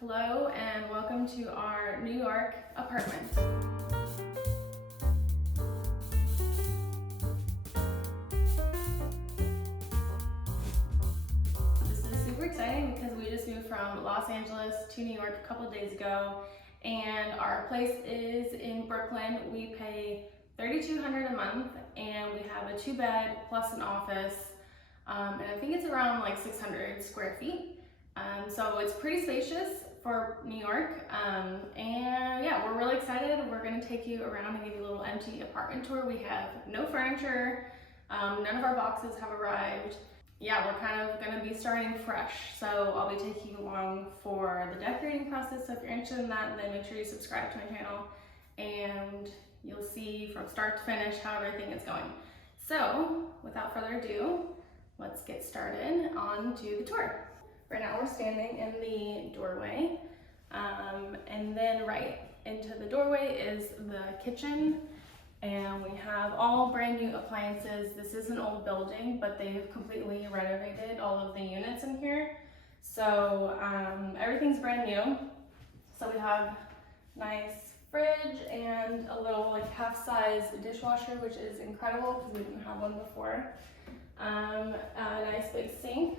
Hello and welcome to our New York apartment. This is super exciting because we just moved from Los Angeles to New York a couple of days ago, and our place is in Brooklyn. We pay $3,200 a month and we have a 2-bed plus an office, and I think it's around like 600 square feet. So it's pretty spacious for New York, and yeah, we're really excited. We're gonna take you around and give you a little empty apartment tour. We have no furniture, none of our boxes have arrived. Yeah, we're kind of gonna be starting fresh, so I'll be taking you along for the decorating process. So if you're interested in that, then make sure you subscribe to my channel and you'll see from start to finish how everything is going. So without further ado, let's get started on to the tour. Right now we're standing in the doorway, and then right into the doorway is the kitchen, and we have all brand new appliances. This is an old building, but they've completely renovated all of the units in here. So everything's brand new. So we have nice fridge and a little like half-size dishwasher, which is incredible because we didn't have one before. A nice big sink.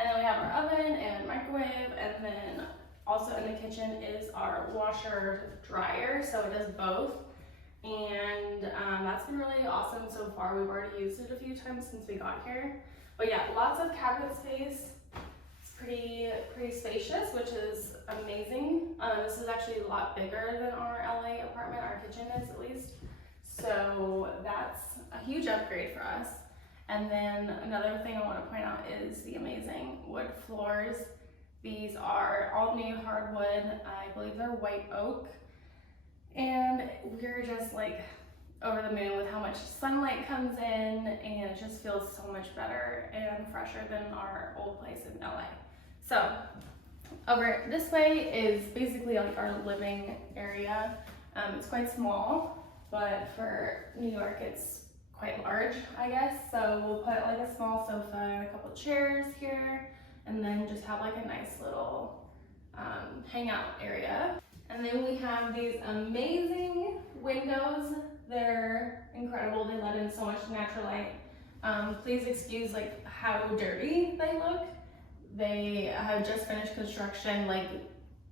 And then we have our oven and microwave, and then also in the kitchen is our washer dryer, so it does both. And that's been really awesome so far. We've already used it a few times since we got here. But yeah, lots of cabinet space. It's pretty spacious, which is amazing. This is actually a lot bigger than our LA apartment, our kitchen is at least. So that's a huge upgrade for us. And then another thing I want to point out is the amazing wood floors. These are all new hardwood. I believe they're white oak. And we're just like over the moon with how much sunlight comes in, and it just feels so much better and fresher than our old place in LA. So over this way is basically like our living area. It's quite small, but for New York it's quite large, I guess. So we'll put like a small sofa and a couple chairs here, and then just have like a nice little hangout area. And then we have these amazing windows. They're incredible. They let in so much natural light. Please excuse like how dirty they look. They have just finished construction like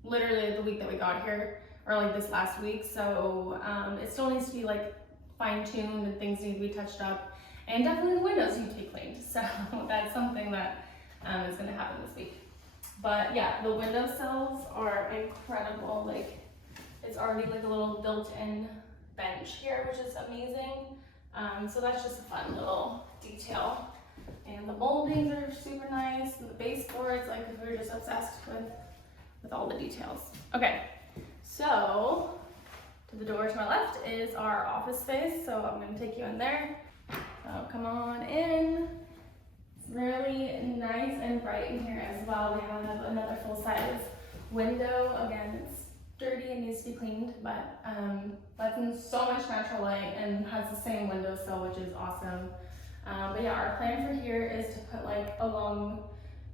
literally the week that we got here, or like this last week. So it still needs to be like fine-tuned and things need to be touched up, and definitely the windows need to be cleaned. So that's something that is going to happen this week. But yeah, the window sills are incredible. Like it's already like a little built-in bench here, which is amazing. So that's just a fun little detail. And the moldings are super nice, and the baseboards, like we're just obsessed with all the details. Okay, so to the door to my left is our office space, so I'm going to take you in there. So come on in. It's really nice and bright in here as well. We have another full-size window. Again, it's dirty and needs to be cleaned, but lets in so much natural light and has the same windowsill, which is awesome. But yeah, our plan for here is to put like a long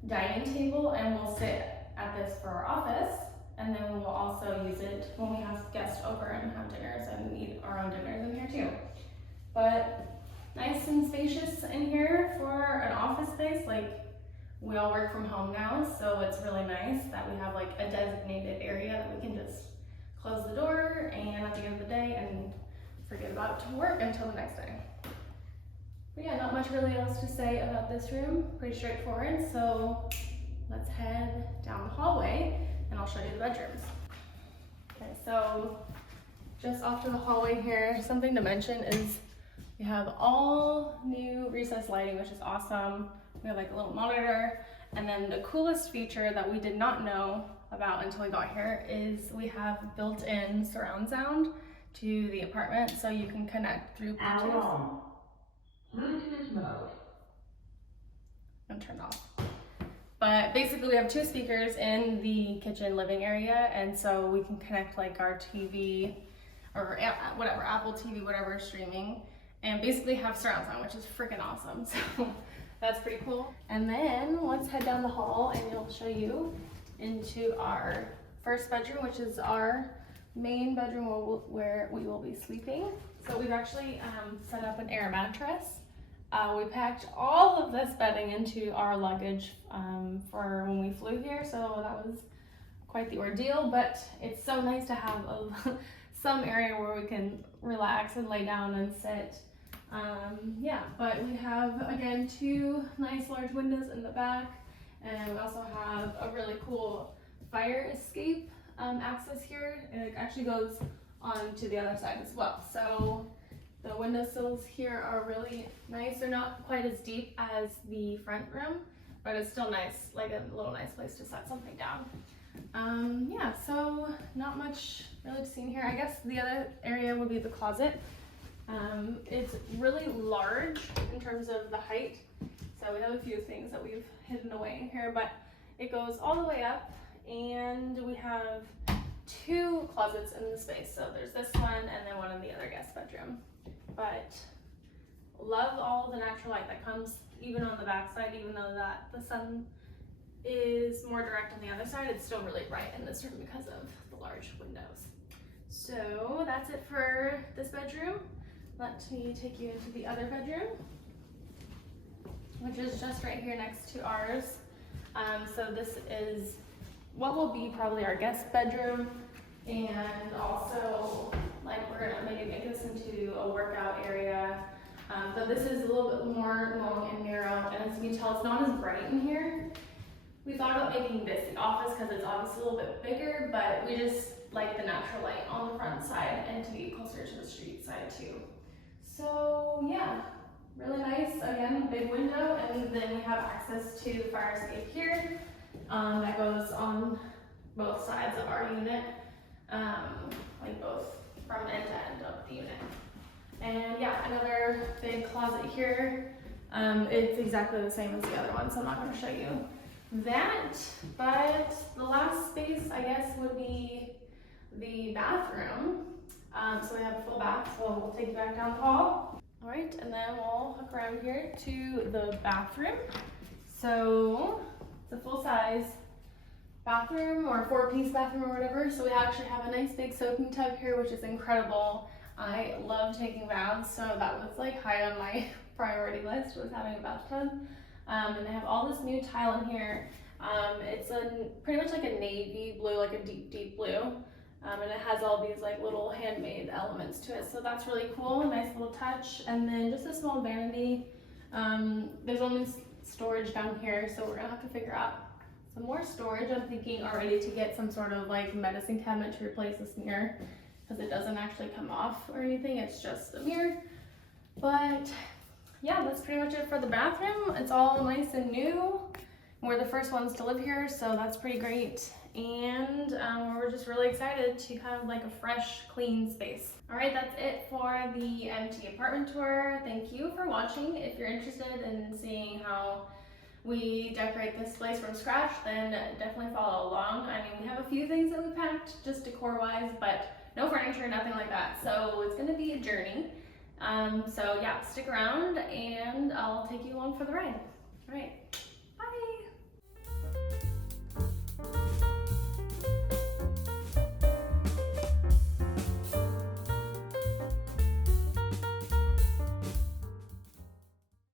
dining table, and we'll sit at this for our office. And then we'll also use it when we have guests over and have dinners and eat our own dinners in here too. But nice and spacious in here for an office space. Like we all work from home now, so it's really nice that we have like a designated area that we can just close the door and at the end of the day and forget about work until the next day. But yeah, not much really else to say about this room. Pretty straightforward. So let's head down the hallway and I'll show you the bedrooms. Okay, so just off to the hallway here, something to mention is we have all new recessed lighting, which is awesome. We have like a little monitor, and then the coolest feature that we did not know about until we got here is we have built-in surround sound to the apartment, so you can connect through Bluetooth. Bluetooth mode. I'm turned off. But basically we have 2 speakers in the kitchen living area, and so we can connect like our TV or whatever, Apple TV, whatever streaming, and basically have surround sound, which is freaking awesome. So that's pretty cool. And then let's head down the hall and we'll show you into our first bedroom, which is our main bedroom where we will be sleeping. So we've actually set up an air mattress. We packed all of this bedding into our luggage for when we flew here, so that was quite the ordeal, but it's so nice to have some area where we can relax and lay down and sit. Yeah, but we have, again, 2 nice large windows in the back, and we also have a really cool fire escape access here. It actually goes on to the other side as well. So the windowsills here are really nice. They're not quite as deep as the front room, but it's still nice, like a little nice place to set something down. Yeah, so not much really to see in here. I guess the other area would be the closet. It's really large in terms of the height, so we have a few things that we've hidden away in here, but it goes all the way up, and we have 2 closets in the space. So there's this one and then one in the other guest bedroom. But love all the natural light that comes even on the back side, even though that the sun is more direct on the other side, it's still really bright in this room because of the large windows. So that's it for this bedroom. Let me take you into the other bedroom, which is just right here next to ours. So this is what will be probably our guest bedroom, and also like we're gonna maybe make this into a workout area. But this is a little bit more long and narrow, and as you can tell, it's not as bright in here. We thought about making this the office because it's obviously a little bit bigger, but we just like the natural light on the front side and to be closer to the street side too. So yeah, really nice. Again, big window, and then we have access to the fire escape here. That goes on both sides of our unit, like both from end to end of the unit. And yeah, another big closet here. It's exactly the same as the other one, so I'm not going to show you that. But the last space, I guess, would be the bathroom. So we have a full bath, so we'll take you back down the hall. All right, and then we'll hook around here to the bathroom. So it's a full-size bathroom, or a 4-piece bathroom or whatever. So we actually have a nice big soaking tub here, which is incredible. I love taking baths, so that was like high on my priority list, was having a bathtub. And they have all this new tile in here. It's pretty much like a navy blue, like a deep blue. And it has all these like little handmade elements to it, so that's really cool. Nice little touch. And then just a small vanity. There's only storage down here, so we're gonna have to figure out some more storage. I'm thinking already to get some sort of like medicine cabinet to replace this mirror, because it doesn't actually come off or anything, it's just a mirror. But yeah, that's pretty much it for the bathroom. It's all nice and new. We're the first ones to live here, so that's pretty great. And we're just really excited to have like a fresh, clean space. All right, that's it for the empty apartment tour. Thank you for watching. If you're interested in seeing how we decorate this place from scratch, then definitely follow along. I mean, we have a few things that we packed just decor-wise, but no furniture, nothing like that. So it's gonna be a journey. So yeah, stick around and I'll take you along for the ride. All right.